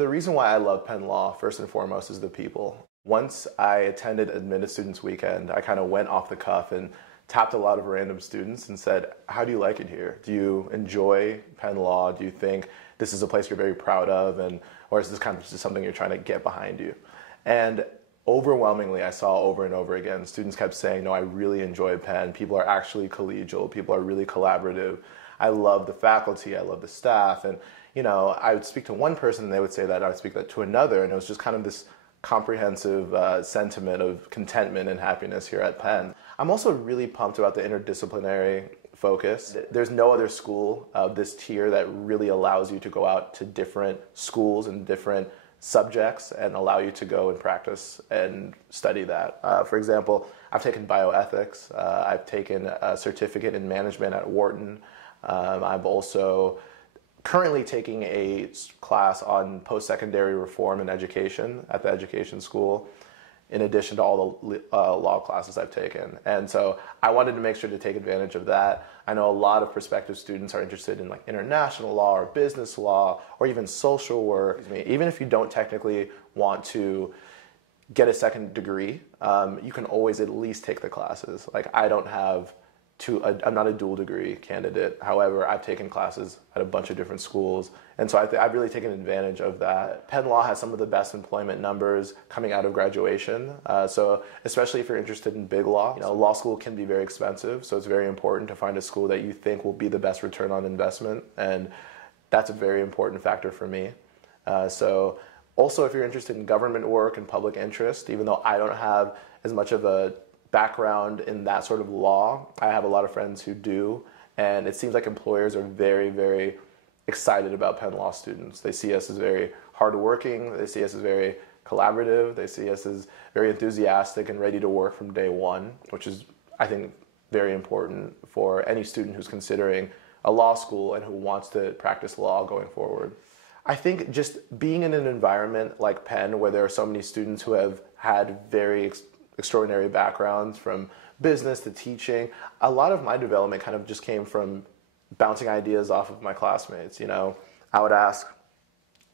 the reason why I love Penn Law, first and foremost, is the people. Once I attended Admitted Students Weekend, I kind of went off the cuff and tapped a lot of random students and said, how do you like it here? Do you enjoy Penn Law? Do you think this is a place you're very proud of? Or is this kind of just something you're trying to get behind you? And overwhelmingly, I saw over and over again, students kept saying, no, I really enjoy Penn. People are actually collegial. People are really collaborative. I love the faculty. I love the staff. And, you know, I would speak to one person and they would say that. I would speak to another. And it was just kind of this comprehensive sentiment of contentment and happiness here at Penn. I'm also really pumped about the interdisciplinary focus. There's no other school of this tier that really allows you to go out to different schools and different subjects and allow you to go and practice and study that. For example, I've taken bioethics. I've taken a certificate in management at Wharton. I'm also currently taking a class on post-secondary reform and education at the education school, in addition to all the law classes I've taken. And so I wanted to make sure to take advantage of that. I know a lot of prospective students are interested in like international law or business law or even social work. Even if you don't technically want to get a second degree, you can always at least take the classes. Like I'm not a dual degree candidate. However, I've taken classes at a bunch of different schools. And so I've really taken advantage of that. Penn Law has some of the best employment numbers coming out of graduation. So especially if you're interested in big law, you know, law school can be very expensive. So it's very important to find a school that you think will be the best return on investment. And that's a very important factor for me. So also if you're interested in government work and public interest, even though I don't have as much of a background in that sort of law, I have a lot of friends who do, and it seems like employers are very, very excited about Penn Law students. They see us as very hardworking, they see us as very collaborative, they see us as very enthusiastic and ready to work from day one, which is, I think, very important for any student who's considering a law school and who wants to practice law going forward. I think just being in an environment like Penn, where there are so many students who have had very extraordinary backgrounds from business to teaching, a lot of my development kind of just came from bouncing ideas off of my classmates. You know, I would ask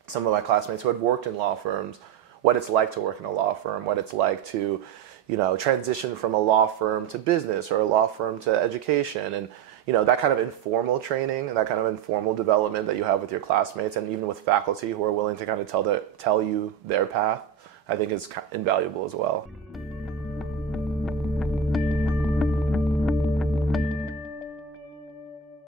some of my classmates who had worked in law firms what it's like to work in a law firm, what it's like to, you know, transition from a law firm to business or a law firm to education. And, you know, that kind of informal training and that kind of informal development that you have with your classmates and even with faculty who are willing to kind of tell you their path, I think is invaluable as well.